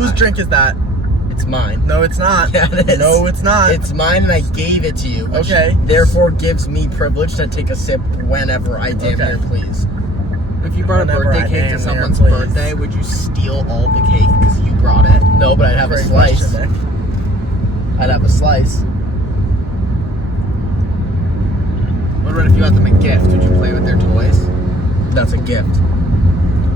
Whose drink is that? It's mine. No, it's not. Yeah, it is. No, it's not. It's mine and I gave it to you. Okay. Therefore gives me privilege to take a sip whenever I damn near please. If you brought a birthday cake to someone's birthday, would you steal all the cake because you brought it? No, but I'd have a slice. I'd have a slice. What about if you got them a gift? Would you play with their toys? That's a gift.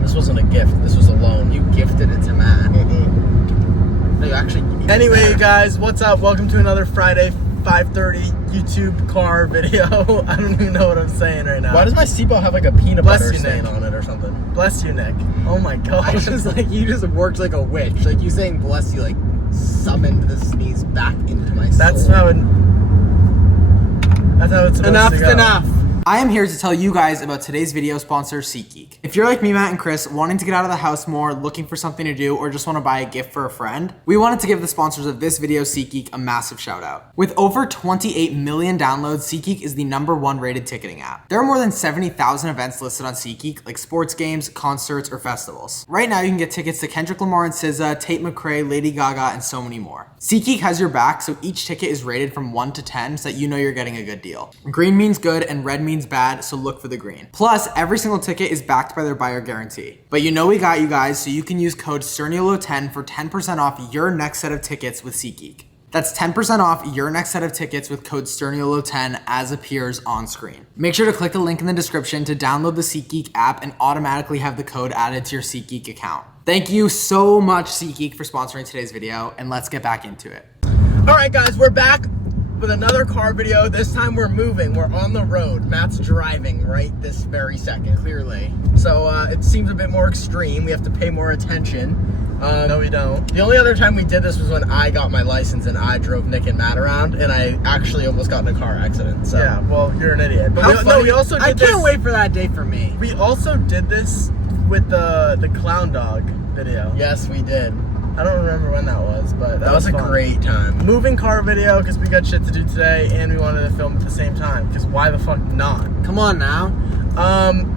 This wasn't a gift. This was a loan. You gifted it to Matt. No, you actually. Anyway, guys, what's up? Welcome to another Friday 5:30 YouTube car video. I don't even know what I'm saying right now. Why does my seatbelt have like a peanut butter stain on it or something? Bless you, Nick. Oh my god. I just like you just worked like a witch. Like you saying bless you like summoned the sneeze back into my soul. That's how it's supposed to go. Enough. I am here to tell you guys about today's video sponsor, SeatGeek. If you're like me, Matt, and Chris, wanting to get out of the house more, looking for something to do, or just want to buy a gift for a friend, we wanted to give the sponsors of this video, SeatGeek, a massive shout out. With over 28 million downloads, SeatGeek is the #1 rated ticketing app. There are more than 70,000 events listed on SeatGeek, like sports games, concerts, or festivals. Right now, you can get tickets to Kendrick Lamar and SZA, Tate McRae, Lady Gaga, and so many more. SeatGeek has your back, so each ticket is rated from 1 to 10 so that you know you're getting a good deal. Green means good and red means bad, so look for the green. Plus, every single ticket is backed by their buyer guarantee. But you know we got you guys, so you can use code STERNIOLO10 for 10% off your next set of tickets with SeatGeek. That's 10% off your next set of tickets with code STERNIOLO10 as appears on screen. Make sure to click the link in the description to download the SeatGeek app and automatically have the code added to your SeatGeek account. Thank you so much, SeatGeek, for sponsoring today's video, and let's get back into it. All right, guys, we're back with another car video. This time we're moving. We're on the road. Matt's driving right this very second. Clearly. So it seems a bit more extreme. We have to pay more attention. No, we don't. The only other time we did this was when I got my license and I drove Nick and Matt around, and I actually almost got in a car accident. So. Yeah, well, you're an idiot. But we also did this. I can't wait for that day for me. We also did this with the clown dog video. Yes, we did. I don't remember when that was, but that was a fun. great time. Moving car video because we got shit to do today, and we wanted to film at the same time. Because why the fuck not? Come on now.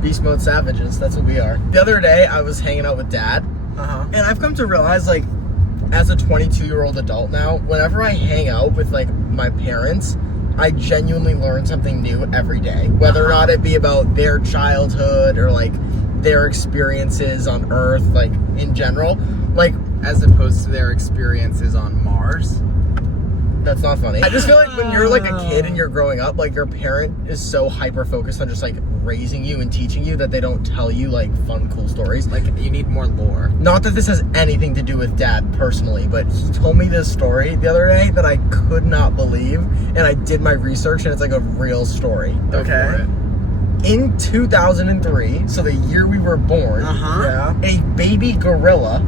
Beast mode savages. That's what we are. The other day, I was hanging out with Dad, and I've come to realize, like, as a 22-year-old adult now, whenever I hang out with like my parents, I genuinely learn something new every day. Whether or not it be about their childhood or like their experiences on Earth, like in general, like. As opposed to their experiences on Mars. That's not funny. I just feel like when you're like a kid and you're growing up, like your parent is so hyper focused on just like raising you and teaching you that they don't tell you like fun, cool stories. Like you need more lore. Not that this has anything to do with Dad personally, but he told me this story the other day that I could not believe, and I did my research and it's like a real story. Okay. In 2003, so the year we were born, a baby gorilla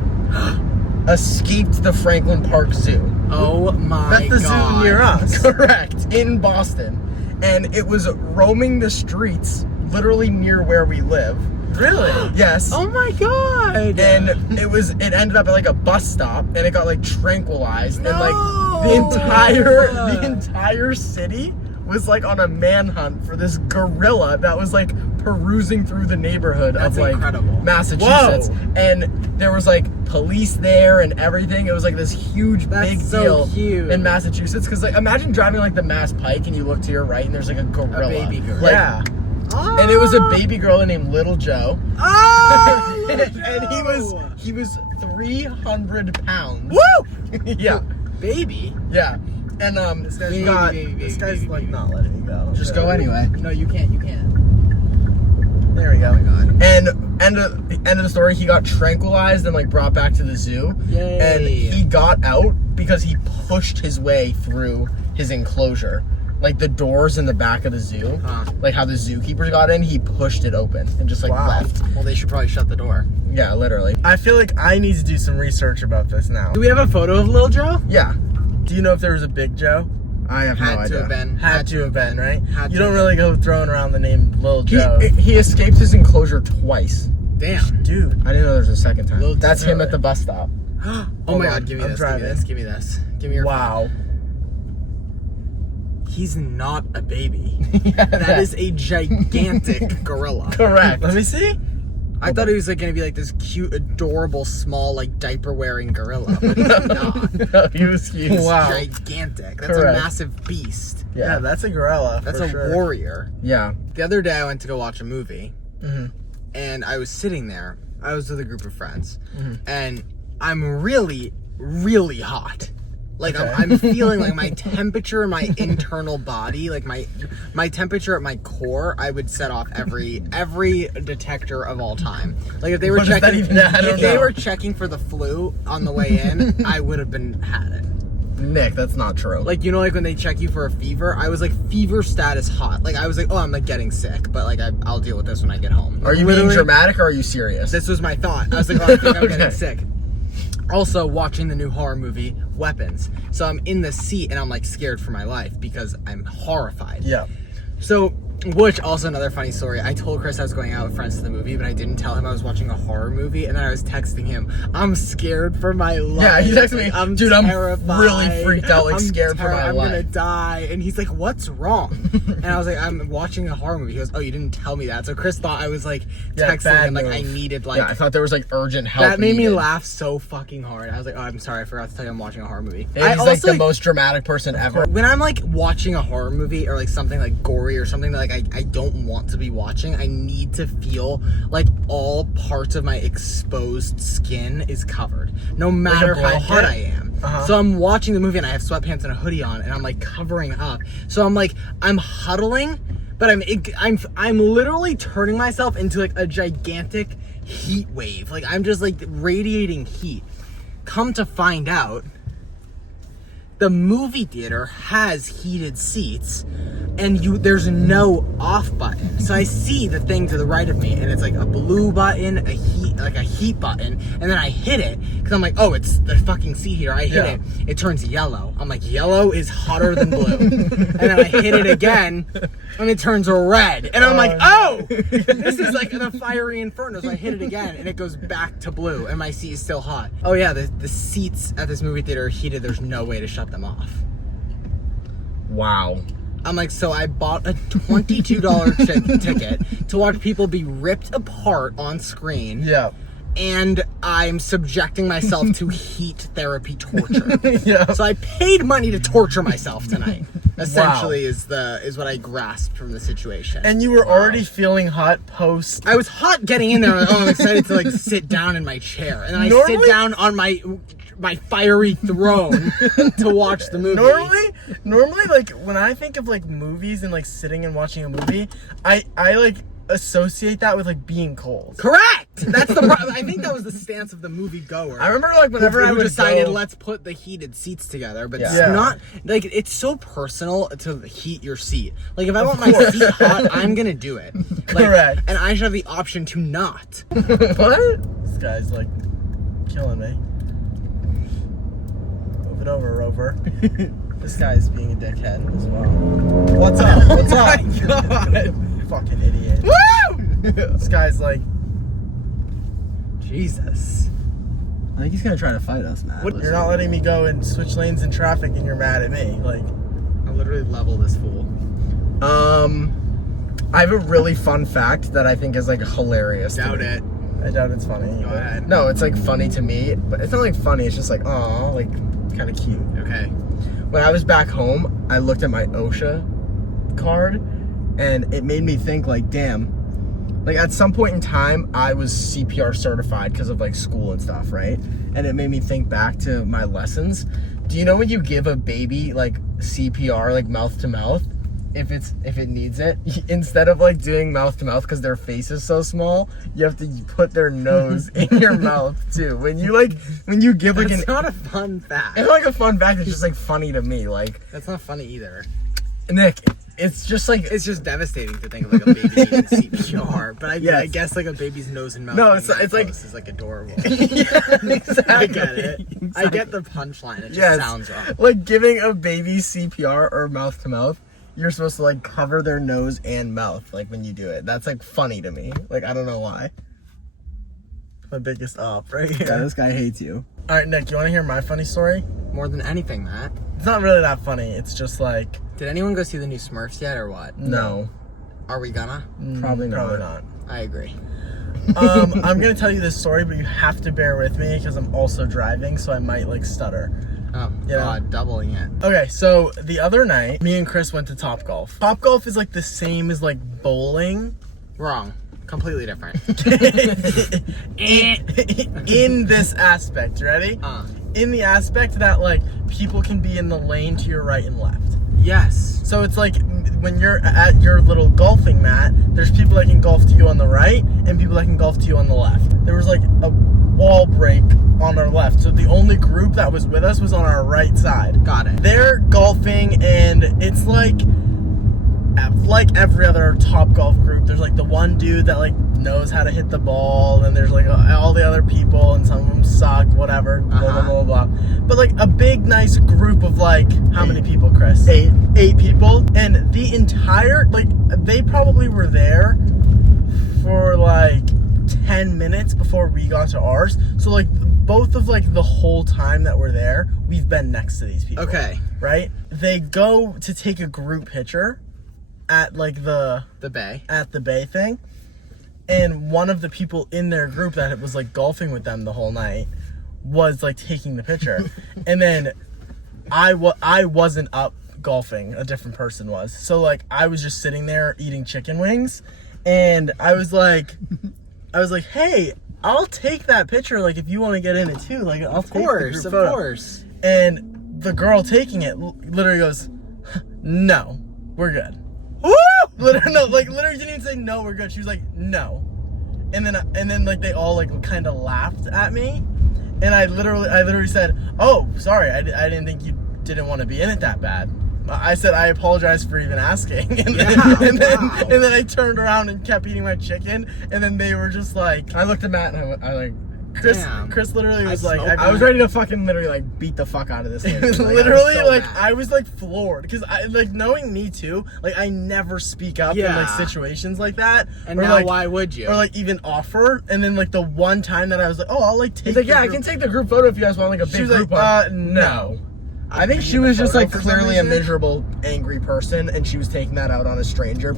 escaped the Franklin Park Zoo. Oh my god. That's the zoo near us. Correct. In Boston. And it was roaming the streets literally near where we live. Really? Yes. Oh my god. And it ended up at like a bus stop and it got like tranquilized. No. And like the entire city was like on a manhunt for this gorilla that was like perusing through the neighborhood of like Massachusetts. Whoa. And there was like police there and everything. It was like this huge big deal in Massachusetts. Cause like imagine driving like the Mass Pike and you look to your right and there's like a gorilla. A baby gorilla. Like, yeah. And it was a baby gorilla named Little Joe. Oh, Little Joe. And he was 300 pounds. Woo! Yeah. Baby? Yeah. And this guy's like not letting me go. Just go anyway. No, you can't. There we go. Oh my god. And end of the story, he got tranquilized and like brought back to the zoo. Yay. And he got out because he pushed his way through his enclosure. Like the doors in the back of the zoo, like how the zookeepers got in, he pushed it open and just like left. Well, they should probably shut the door. Yeah, literally. I feel like I need to do some research about this now. Do we have a photo of Lil Joe? Yeah. Do you know if there was a Big Joe? I have no idea. Had to have been, right? You don't really go throwing around the name Lil Joe. He escaped his enclosure twice. Damn. Dude. I didn't know there was a second time. That's him at the bus stop. Oh my god, give me this. Give me your phone. He's not a baby. That is a gigantic gorilla. Correct. Let me see. I thought he was like gonna be like this cute, adorable, small, like diaper-wearing gorilla, but he's not. No, he was huge. Wow. Gigantic. That's Correct. a massive beast. Yeah, that's a gorilla. That's a sure. warrior. Yeah. The other day I went to go watch a movie, and I was sitting there. I was with a group of friends, and I'm really, really hot. Like I'm feeling like my temperature in my internal body, like my temperature at my core, I would set off every detector of all time. Like if they were checking, if they were checking for the flu on the way in, I would have had it. Nick, that's not true. Like, you know, like when they check you for a fever, I was like fever status hot. Like I was like, oh, I'm like getting sick, but like I'll deal with this when I get home. Are you being dramatic or are you serious? This was my thought. I was like, oh, I think I'm getting sick. Also, watching the new horror movie, Weapons. So I'm in the seat and I'm like scared for my life because I'm horrified. Yeah. So, which also another funny story. I told Chris I was going out with friends to the movie, but I didn't tell him I was watching a horror movie. And then I was texting him, I'm scared for my life. Yeah, he texted me, I'm dude, terrified. I'm really freaked out, like scared for my I'm life. gonna die. And he's like, what's wrong? And I was like, I'm watching a horror movie. He goes, oh, you didn't tell me that. So Chris thought I was like texting him like I needed like. Yeah, I thought there was like urgent help. That made me laugh so fucking hard. I was like, oh, I'm sorry, I forgot to tell you I'm watching a horror movie. He's like the most dramatic person ever. When I'm like watching a horror movie or like something like gory or something that like I don't want to be watching, I need to feel like all parts of my exposed skin is covered, no matter how hot I am. So I'm watching the movie and I have sweatpants and a hoodie on and I'm like covering up. So I'm huddling, but I'm literally turning myself into like a gigantic heat wave. Like I'm just like radiating heat. Come to find out, the movie theater has heated seats and there's no off button. So I see the thing to the right of me and it's like a blue button, a heat button, and then I hit it because I'm like, oh, it's the fucking seat heater. I hit it, it turns yellow. I'm like, yellow is hotter than blue. And then I hit it again and it turns red. And I'm like, oh, this is like the fiery inferno. So I hit it again and it goes back to blue and my seat is still hot. Oh yeah, the seats at this movie theater are heated. There's no way to shut them off. Wow. I'm like, so I bought a $22 ticket to watch people be ripped apart on screen. Yeah. And I'm subjecting myself to heat therapy torture. Yeah. So I paid money to torture myself tonight. Essentially, is what I grasped from the situation. And you were already feeling hot post. I was hot getting in there. Like, oh, I'm excited to like sit down in my chair, and then I sit down on my fiery throne to watch the movie. Normally, like when I think of like movies and like sitting and watching a movie, I like associate that with like being cold. Correct. That's the. I think that was the stance of the movie goer. I remember like whenever I decided let's put the heated seats together, but it's not like it's so personal to heat your seat. Like if I want my seat hot, I'm gonna do it. Like, correct. And I should have the option to not. What? This guy's like killing me. Move it over, Rover. This guy's being a dickhead as well. What's up? What's up? Oh my God. Fucking idiot. Woo! This guy's like, Jesus. I think he's gonna try to fight us, man. You're not letting me go and switch lanes in traffic, and you're mad at me. Like, I literally level this fool. I have a really fun fact that I think is like hilarious. Doubt it. I doubt it's funny. Go ahead. No, it's like funny to me, but it's not like funny. It's just like, aw, like kind of cute. Okay. When I was back home, I looked at my OSHA card, and it made me think like, damn. Like at some point in time, I was CPR certified because of like school and stuff, right? And it made me think back to my lessons. Do you know when you give a baby like CPR, like mouth to mouth, if it needs it, instead of like doing mouth to mouth because their face is so small, you have to put their nose in your mouth too. When you give like That's not a fun fact. It's not like a fun fact. It's just like funny to me. Like That's not funny either. Nick. It's just like it's just devastating to think of like a baby needing CPR, but I guess like a baby's nose and mouth. No, it's like is like adorable. Yeah, exactly. I get it. Exactly. I get the punchline. It just sounds wrong. Like giving a baby CPR or mouth to mouth, you're supposed to like cover their nose and mouth like when you do it. That's like funny to me. Like I don't know why. My biggest up right here. Yeah, this guy hates you. All right, Nick, you want to hear my funny story? More than anything, Matt. It's not really that funny. It's just like. Did anyone go see the new Smurfs yet, or what? No. Are we gonna? Probably not. I agree. I'm gonna tell you this story, but you have to bear with me because I'm also driving, so I might like stutter. Oh, Yeah. God, doubling it. Okay, so the other night, me and Chris went to Topgolf. Topgolf is like the same as like bowling. Wrong. Completely different. In this aspect, ready? In the aspect that like people can be in the lane to your right and left. Yes. So it's like when you're at your little golfing mat, there's people that can golf to you on the right and people that can golf to you on the left. There was like a wall break on our left, so the only group that was with us was on our right side. Got it. They're golfing, and it's like every other Topgolf group, there's like the one dude that like knows how to hit the ball, and there's like all the other people, and some of them suck, whatever, blah, blah, blah, blah. But like a big, nice group of like, how many people, Chris? Eight people. And the entire, like, they probably were there for like 10 minutes before we got to ours. So like both of like the whole time that we're there, we've been next to these people. Okay. Right? They go to take a group picture at like the bay thing, and one of the people in their group that was like golfing with them the whole night was like taking the picture. And then I wasn't up golfing, a different person was, so like I was just sitting there eating chicken wings, and I was like hey, I'll take that picture, like if you want to get in it too, like I'll take the group photo. Of course. And the girl taking it literally goes, no, we're good. Woo! Literally didn't even say no, we're good. She was like, no. And then like they all like kind of laughed at me, and I literally said, oh, sorry, I didn't think you didn't want to be in it that bad. I said I apologize for even asking, and then I turned around and kept eating my chicken, and then they were just like, I looked at Matt and I like, Chris literally was like, I was ready to fucking literally like beat the fuck out of this thing. Literally, I was like floored, because I like, knowing me too, like I never speak up in like situations like that. And or, now like, why would you? or like even offer. And then like the one time that I was like, oh, I'll like take. He's like, yeah, I group. can take the group photo if you guys want like a big She was group like, one. no. I think she was just like For some clearly a reason. miserable, angry person, and she was taking that out on a stranger.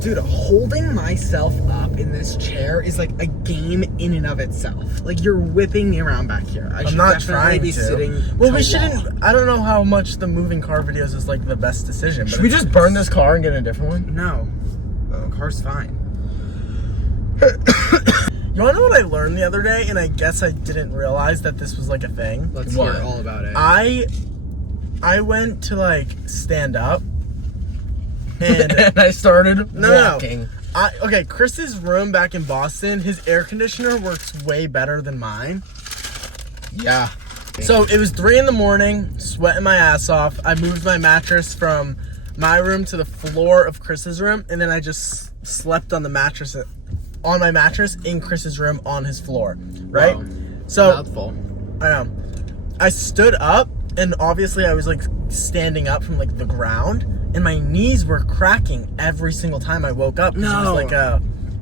Dude, holding myself up in this chair is like a game in and of itself. Like, you're whipping me around back here. I should not definitely trying be to. sitting. Well, to we shouldn't. walk. I don't know how much the moving car videos is like the best decision. Should we just burn this car and get a different one? No. The car's fine. You wanna know what I learned the other day? And I guess I didn't realize that this was like a thing. Let's What? hear all about it. I went to like stand up, and And I started No. walking. okay, Chris's room back in Boston, his air conditioner works way better than mine. Yeah. So it was 3 a.m, sweating my ass off. I moved my mattress from my room to the floor of Chris's room, and then I just slept on my mattress in Chris's room on his floor, right? Wow. So Mouthful. I know. I stood up, and obviously I was like standing up from like the ground, and my knees were cracking every single time I woke up. 'Cause No. it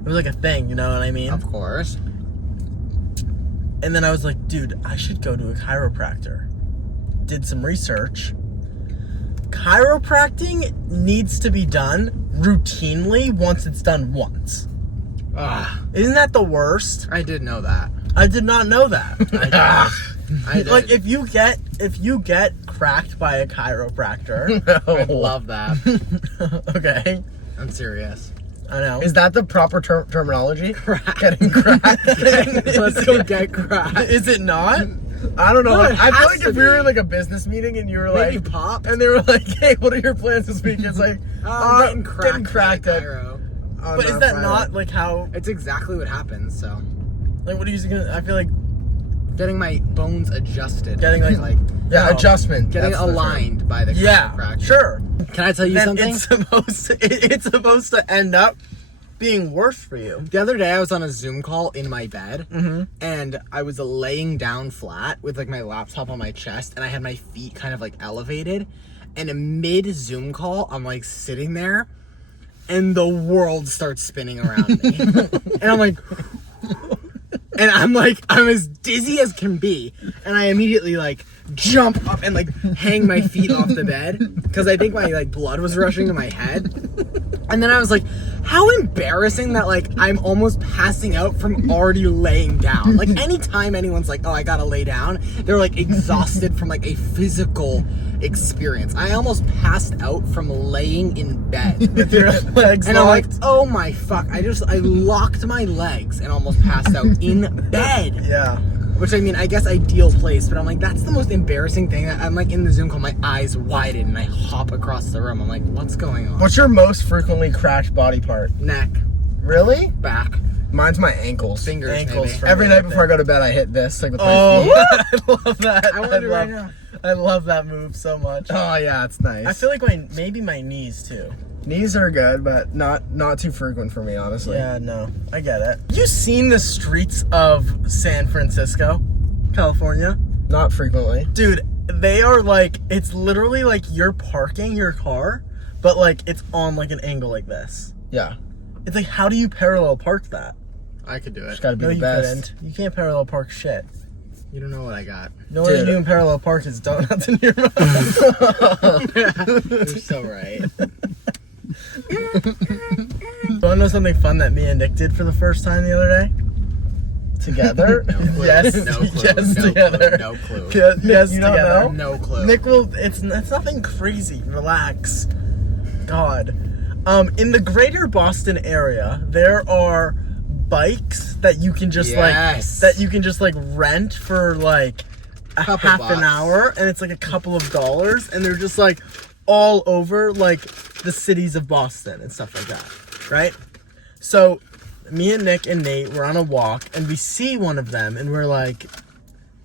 was like a thing, you know what I mean? Of course. And then I was like, dude, I should go to a chiropractor. Did some research. Chiropractic needs to be done routinely once it's done once. Isn't that the worst? I did know that. I did not know that. I did. Like if you get cracked by a chiropractor, I love that. okay, I'm serious. I know. Is that the proper terminology? Crack. Getting cracked. Let's go get cracked. Is it not? I don't know. No, it I feel has like to if we were be. in like a business meeting and you were Maybe like, pop. and they were like, hey, what are your plans this week? It's like, Getting getting cracked at at. Cairo. But is that not like how? It's exactly what happens. So, Like, what are you gonna? I feel like getting my bones adjusted. Getting, like- Yeah, No. adjustment. getting That's the term. aligned by the yeah, chiropractor. sure. Can I tell you Then something? it's supposed to end up being worse for you. The other day I was on a Zoom call in my bed, Mm-hmm. and I was laying down flat with like my laptop on my chest, and I had my feet kind of like elevated, and mid Zoom call I'm like sitting there, and the world starts spinning around me. And I'm as dizzy as can be, and I immediately like jump up and like hang my feet off the bed because I think my like blood was rushing to my head. And then I was like, how embarrassing that like I'm almost passing out from already laying down. Like anytime anyone's like, oh, I gotta lay down, they're like exhausted from like a physical experience. I almost passed out from laying in bed With your legs and I'm like, locked. oh my fuck, I locked my legs and almost passed out in bed. Yeah. Which, I mean, I guess ideal place, but I'm like, that's the most embarrassing thing. I'm like in the Zoom call, my eyes widen and I hop across the room. I'm like, what's going on? What's your most frequently cracked body part? Neck, Really? back, Mine's my ankles. fingers, Ankles. maybe. For Every night before I go to bed, I hit this like with my Oh. feet. I love that. I wonder right now. I love that move so much. Oh yeah, it's nice. I feel like maybe my knees too. Knees are good, but not too frequent for me, honestly. Yeah, no, I get it. You seen the streets of San Francisco, California? Not frequently. Dude, they are like, it's literally like you're parking your car, but like it's on like an angle like this. Yeah. It's like, how do you parallel park that? I could do it. Just gotta be No, the you best. couldn't. You can't parallel park shit. You don't know what I got. The only way Dude. you can parallel park is donuts in your mouth. You're so right. Wanna know something fun that me and Nick did for the first time the other day? Together? No clue. Yes, No clue. yes, No together. clue. No clue. Yes, You don't together. know? No clue. Nick will. It's nothing crazy. Relax. God. In the greater Boston area, there are bikes that you can just Yes. like rent for like a Couple half bucks. an hour, and it's like a couple of dollars, and they're just like all over like the cities of Boston and stuff like that, right? So me and Nick and Nate were on a walk, and we see one of them, and we're like,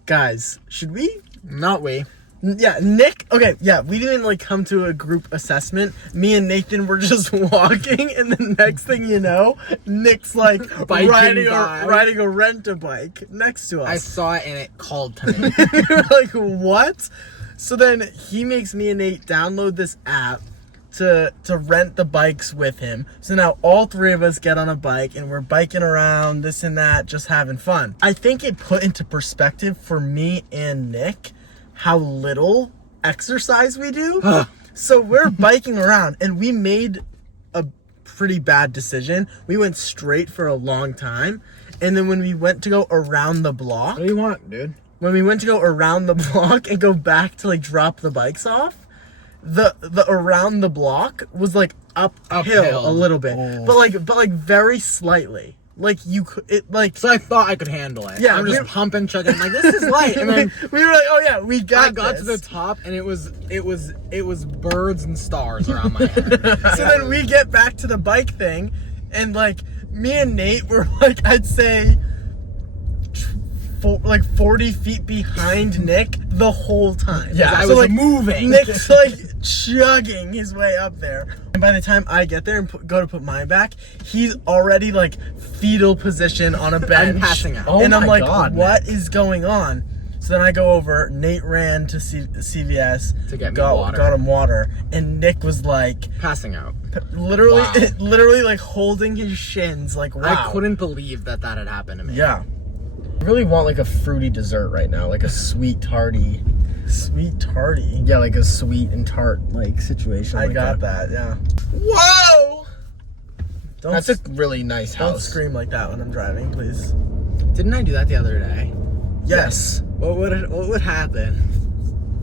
guys, should we? Not we. Yeah, Nick. Okay, yeah, we didn't like come to a group assessment. Me and Nathan were just walking, and the next thing you know, Nick's like Biking riding by. a rent-a-bike next to I us. saw it and it called to me. We were like, what? So then he makes me and Nate download this app to rent the bikes with him. So now all three of us get on a bike and we're biking around, this and that, just having fun. I think it put into perspective for me and Nick how little exercise we do. So we're biking around and we made a pretty bad decision. We went straight for a long time. And then when we went to go around the block, What do you want, dude? when we went to go around the block and go back to like drop the bikes off, the around the block was like uphill Uphill. a little bit, Oh. but like very slightly. Like you could it like So I thought I could handle it. Yeah, I'm just we're- pumping, chugging. I'm like, this is light. And then we were like, oh yeah, we got I got to the this. top, and it was birds and stars around my head. So then we get back to the bike thing, and like me and Nate were like, I'd say like 40 feet behind Nick the whole time. Yeah, I So, was like, moving. Nick's like chugging his way up there. And by the time I get there and go to put mine back, he's already like fetal position on a bench. passing out. Oh and I'm my like, God, what is going on? So then I go over, Nate ran to CVS To get me got water. him water, and Nick was like Passing out. literally Wow. literally like holding his shins like, wow. I couldn't believe that had happened to me. Yeah. I really want like a fruity dessert right now, like a sweet tarty. Sweet tarty. Yeah, like a sweet and tart like situation. I like got that, yeah. Whoa! Don't That's a really nice don't house. scream like that when I'm driving, please. Didn't I do that the other day? Yes. What would happen?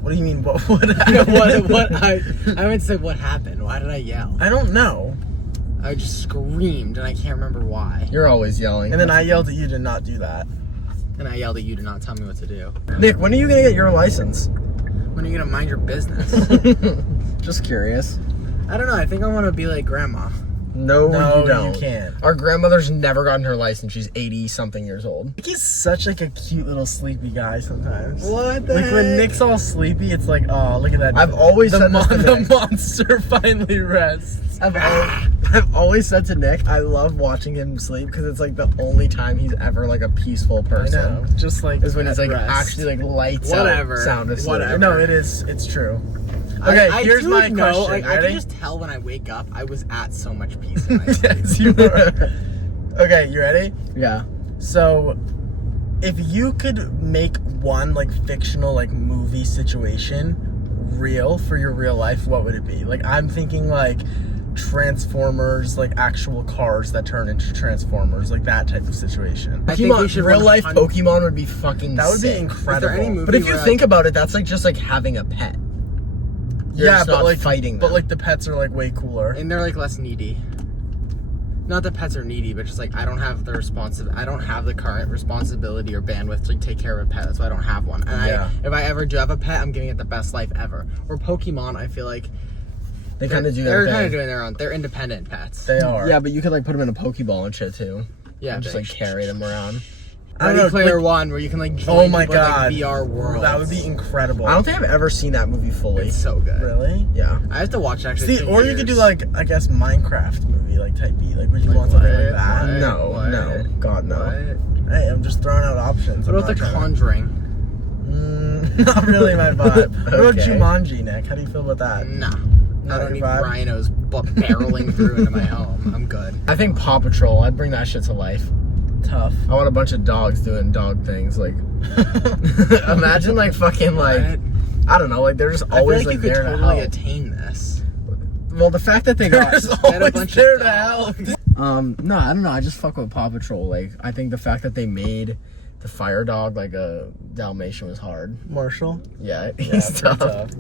What do you mean? What happened? what I would say what happened? Why did I yell? I don't know. I just screamed and I can't remember why. You're always yelling. And then I yelled at you to not do that. And I yelled at you to not tell me what to do. Nick, when are you gonna get your license? When are you gonna mind your business? Just curious. I don't know. I think I want to be like grandma. No, No, you don't. you can't. Our grandmother's never gotten her license. She's 80-something years old. He's such like a cute little sleepy guy sometimes. What the Like when heck? Nick's all sleepy, it's like, oh, look at that. I've always said this to the Nick. monster finally rests. I've always said to Nick, I love watching him sleep because it's like the only time he's ever like a peaceful I person. know. Just like Is when he's at like rest. actually like lights Whatever. out, sound asleep. Whatever. No, it's true. Okay, I here's do my know, question. Like, I Ready? can just tell when I wake up, I was at so much peace. In my sleep. Yes, you were. Okay, you ready? Yeah. So, if you could make one like fictional like movie situation real for your real life, what would it be? Like I'm thinking like Transformers, like actual cars that turn into Transformers, like that type of situation. I think we should real life 100 Pokemon would be fucking That would be sick. incredible. Is there any movie But if you where, think about it, that's like just like having a pet. You're Yeah, just but not like fighting but them. like the pets are like way cooler. And they're like less needy. Not that pets are needy, but just like I don't have the current responsibility or bandwidth to take care of a pet. That's why I don't have one. And if I ever do have a pet, I'm giving it the best life ever. Or Pokemon, I feel like they kind of do. They're their kind of thing. doing their own. They're independent pets. They are. Yeah, but you could like put them in a Pokeball and shit too. Yeah, And just like carry them around. Ready Player One, where you can like join Oh my people in, god, like, VR world. that would be incredible. I don't think I've ever seen that movie fully. It's so good. Really? Yeah. I have to watch it actually. See, or you could do like I guess Minecraft movie like type B. Like would you want something like that? What? No, What? no, God no. What? Hey, I'm just throwing out options. What about The Conjuring? Not really my vibe. What about Okay. Jumanji, Nick? How do you feel about that? Nah. Not I don't need your vibe? rhinos barreling through into my home. I'm good. I think Paw Patrol. I'd bring that shit to life. Tough. I want a bunch of dogs doing dog things. Like, imagine like fucking like What? I don't know. Like they're just I feel always like like you could there to totally help. attain this. Well, the fact that they got There's always always a bunch there of to help. No, I don't know. I just fuck with Paw Patrol. Like, I think the fact that they made the fire dog like a Dalmatian was hard. Marshall. Yeah, he's pretty tough.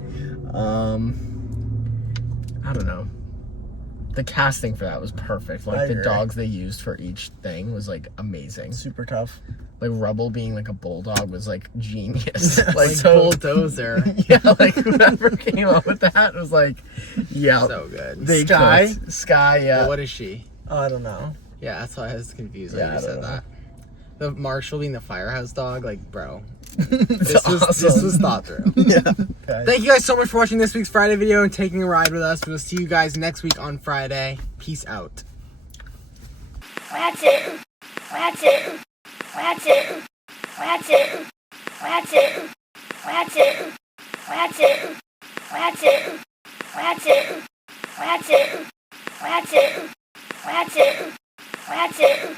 I don't know. The casting for that was perfect. I Like the agree. dogs they used for each thing was like amazing. Super tough. Like Rubble being like a bulldog was like genius. Like bulldozer. Yeah, like whoever came up with that was like, yeah, So good. they Sky? cooked. Sky, yeah. Well, what is she? Oh, I don't know. Yeah, that's why I was confused Yeah, when I you said don't know. that. The Marshall being the firehouse dog, like, bro. It's This was thought through. Yeah. Thank you guys so much for watching this week's Friday video and taking a ride with us. We'll see you guys next week on Friday. Peace out. Watch it.